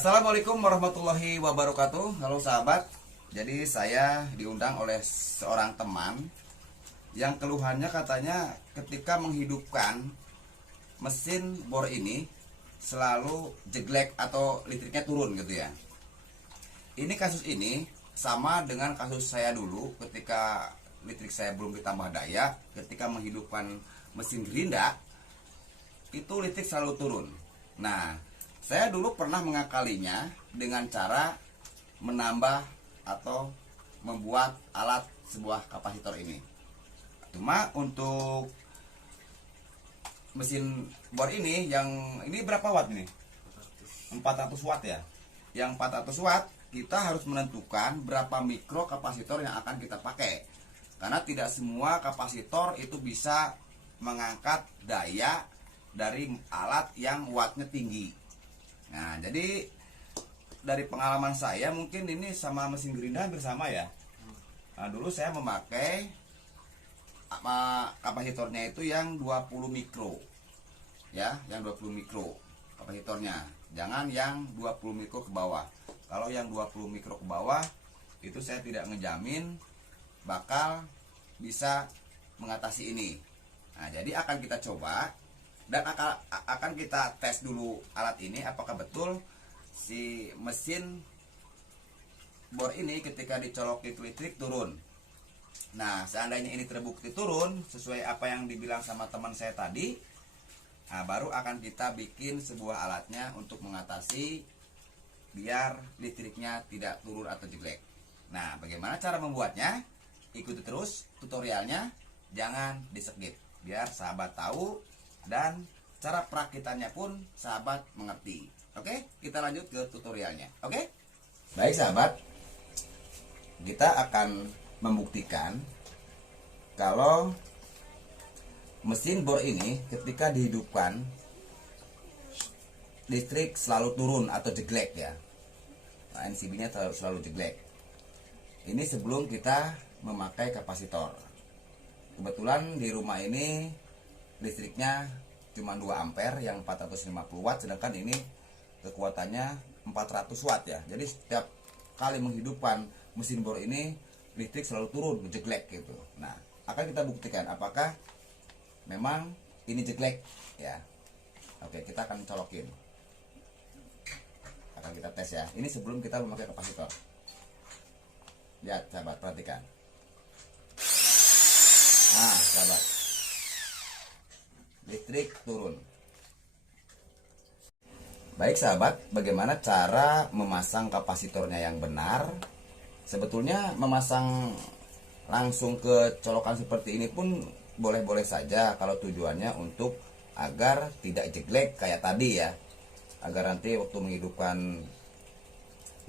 Assalamualaikum warahmatullahi wabarakatuh. Halo sahabat. Jadi saya diundang oleh seorang teman yang keluhannya katanya ketika menghidupkan mesin bor ini selalu jeglek atau listriknya turun gitu ya. Ini kasus ini sama dengan kasus saya dulu ketika listrik saya belum ditambah daya, ketika menghidupkan mesin gerinda itu listrik selalu turun. Nah, saya dulu pernah mengakalinya dengan cara menambah atau membuat alat sebuah kapasitor ini. Cuma untuk mesin bor ini yang ini berapa watt ini? 400 watt ya. Yang 400 watt kita harus menentukan berapa mikro kapasitor yang akan kita pakai. Karena tidak semua kapasitor itu bisa mengangkat daya dari alat yang wattnya tinggi. Nah, jadi dari pengalaman saya mungkin ini sama mesin gerinda hampir sama ya. Nah, dulu saya memakai kapasitornya itu yang 20 mikro. Ya, yang 20 mikro kapasitornya. Jangan yang 20 mikro ke bawah. Kalau yang 20 mikro ke bawah itu saya tidak ngejamin bakal bisa mengatasi ini. Nah, jadi akan kita coba dan akan kita tes dulu alat ini apakah betul si mesin bor ini ketika dicolokin listrik turun. Nah, seandainya ini terbukti turun sesuai apa yang dibilang sama teman saya tadi, nah baru akan kita bikin sebuah alatnya untuk mengatasi biar listriknya tidak turun atau jeglek. Nah, bagaimana cara membuatnya? Ikuti terus tutorialnya, jangan di-skip biar sahabat tahu dan cara perakitannya pun sahabat mengerti. Oke, kita lanjut ke tutorialnya. Oke? Baik sahabat, kita akan membuktikan kalau mesin bor ini ketika dihidupkan listrik selalu turun atau jeglek ya. Nah, NCB-nya selalu jeglek. Ini sebelum kita memakai kapasitor. Kebetulan di rumah ini listriknya cuma 2 ampere yang 450 watt, sedangkan ini kekuatannya 400 watt ya. Jadi setiap kali menghidupkan mesin bor ini listrik selalu turun, jeglek gitu. Nah, akan kita buktikan apakah memang ini jeglek ya. Oke, kita akan colokin. Akan kita tes ya. Ini sebelum kita memakai kapasitor. Lihat sahabat, perhatikan. Nah, sahabat, listrik turun. Baik sahabat, bagaimana cara memasang kapasitornya yang benar? Sebetulnya memasang langsung ke colokan seperti ini pun boleh-boleh saja kalau tujuannya untuk agar tidak jeglek kayak tadi ya. Agar nanti waktu menghidupkan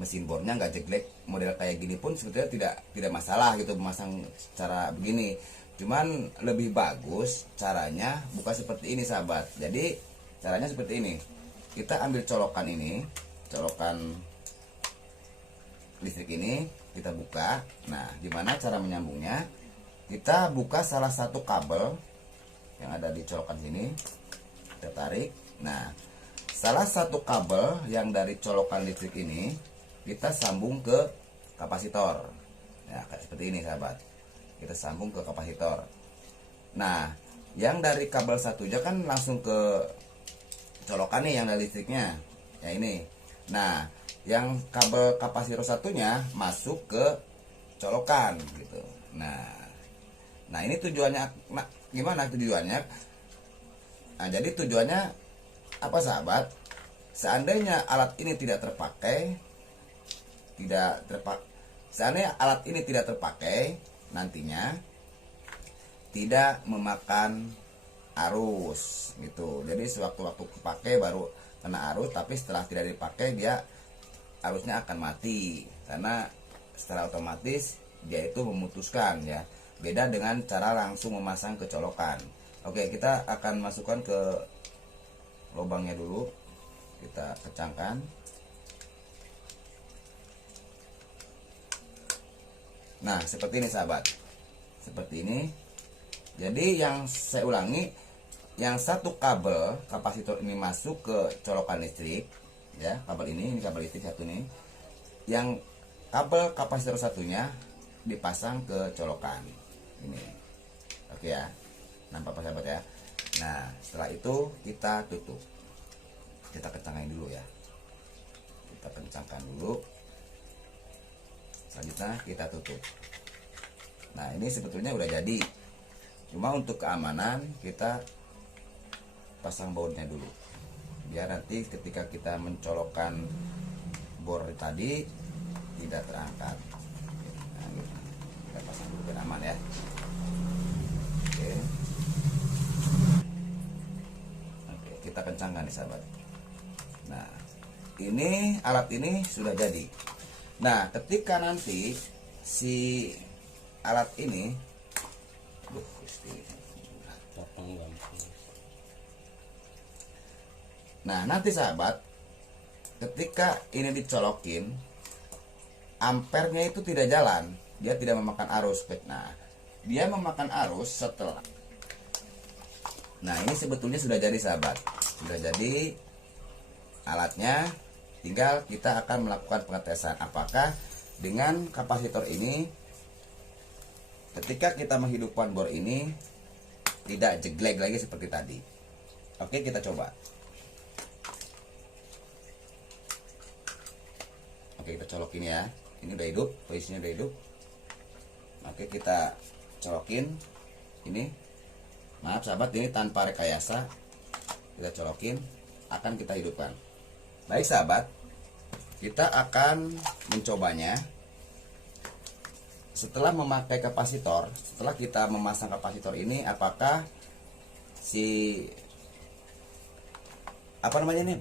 mesin bornya nggak jeglek, model kayak gini pun sebetulnya tidak masalah gitu memasang secara begini. Cuman lebih bagus caranya bukan seperti ini sahabat. Jadi caranya seperti ini. Kita ambil colokan ini, colokan listrik ini, kita buka. Nah, gimana cara menyambungnya? Kita buka salah satu kabel yang ada di colokan sini. Kita tarik. Nah, salah satu kabel yang dari colokan listrik ini kita sambung ke kapasitor. Ya, kayak seperti ini sahabat. Kita sambung ke kapasitor. Nah, yang dari kabel satunya kan langsung ke colokan nih yang dari listriknya. Ya ini. Nah, yang kabel kapasitor satunya masuk ke colokan gitu. Nah ini tujuannya. Nah, gimana tujuannya? Nah, jadi tujuannya apa sahabat? Seandainya alat ini tidak terpakai, seandainya alat ini tidak terpakai, nantinya tidak memakan arus gitu. Jadi sewaktu-waktu dipakai baru kena arus, tapi setelah tidak dipakai dia arusnya akan mati karena secara otomatis dia itu memutuskan ya. Beda dengan cara langsung memasang ke colokan. Oke, kita akan masukkan ke lubangnya dulu. Kita kencangkan. Nah, seperti ini sahabat. Seperti ini. Jadi yang saya ulangi, yang satu kabel kapasitor ini masuk ke colokan listrik, ya, kabel ini kabel listrik satu nih. Yang kabel kapasitor satunya dipasang ke colokan ini. Oke ya, nampak Pak sahabat ya. Nah setelah itu kita tutup, kita kencangkan dulu ya, kita kencangkan dulu. Selanjutnya kita tutup. Nah ini sebetulnya udah jadi, cuma untuk keamanan kita pasang bautnya dulu, biar nanti ketika kita mencolokkan bor tadi tidak terangkat. Nah, gitu. Kita pasang dulu biar aman ya. Oke. Oke, kita kencangkan nih sahabat. Nah ini alat ini sudah jadi. Nah ketika nanti si alat ini nah nanti sahabat, ketika ini dicolokin, ampernya itu tidak jalan, dia tidak memakan arus. Nah dia memakan arus setelah, nah ini sebetulnya sudah jadi sahabat, sudah jadi alatnya. Tinggal kita akan melakukan pengetesan apakah dengan kapasitor ini ketika kita menghidupkan bor ini tidak jeglek lagi seperti tadi. Oke, kita coba. Oke, kita colokin ya. Ini udah hidup, posisinya udah hidup. Oke, kita colokin ini. Maaf sahabat, ini tanpa rekayasa. Kita colokin, akan kita hidupkan. Baik sahabat, kita akan mencobanya. Setelah memakai kapasitor, setelah kita memasang kapasitor ini, apakah si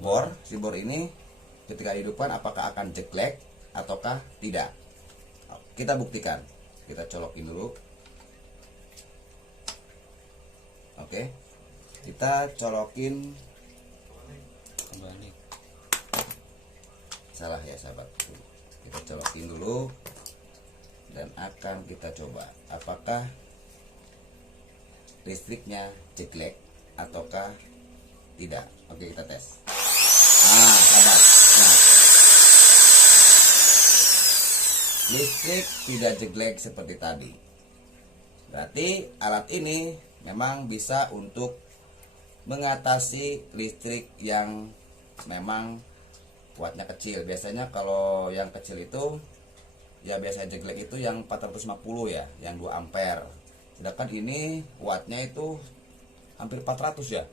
bor ini ketika hidupkan apakah akan jeglek ataukah tidak? Kita buktikan. Kita colokin dulu. Oke, kita colokin kembali. Salah ya sahabat, kita colokin dulu dan akan kita coba apakah listriknya jeglek ataukah tidak. Oke, kita tes. Nah sahabat, nah listrik tidak jeglek seperti tadi, berarti alat ini memang bisa untuk mengatasi listrik yang memang wattnya kecil. Biasanya kalau yang kecil itu ya biasa jeglek itu yang 450 ya, yang 2 ampere. Sedangkan ini wattnya itu hampir 400 ya,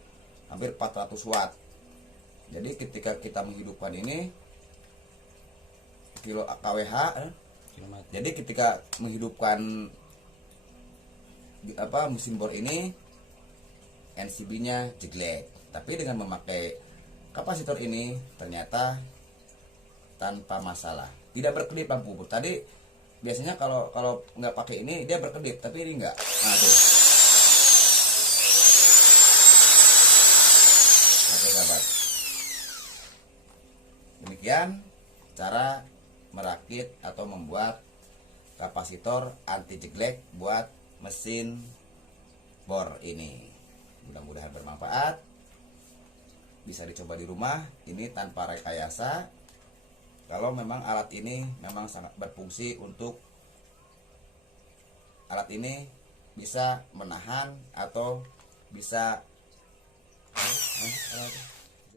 hampir 400 watt. Jadi ketika kita menghidupkan ini kilo kWh, jadi ketika menghidupkan mesin bor ini NCB-nya jeglek. Tapi dengan memakai kapasitor ini ternyata tanpa masalah, tidak berkedip lampu. Tadi biasanya kalau nggak pakai ini dia berkedip, tapi ini enggak. Nah tuh. Oke sahabat, demikian cara merakit atau membuat kapasitor anti jeglek buat mesin bor ini. Mudah-mudahan bermanfaat, bisa dicoba di rumah ini tanpa rekayasa. Kalau memang alat ini memang sangat berfungsi untuk alat ini bisa menahan atau bisa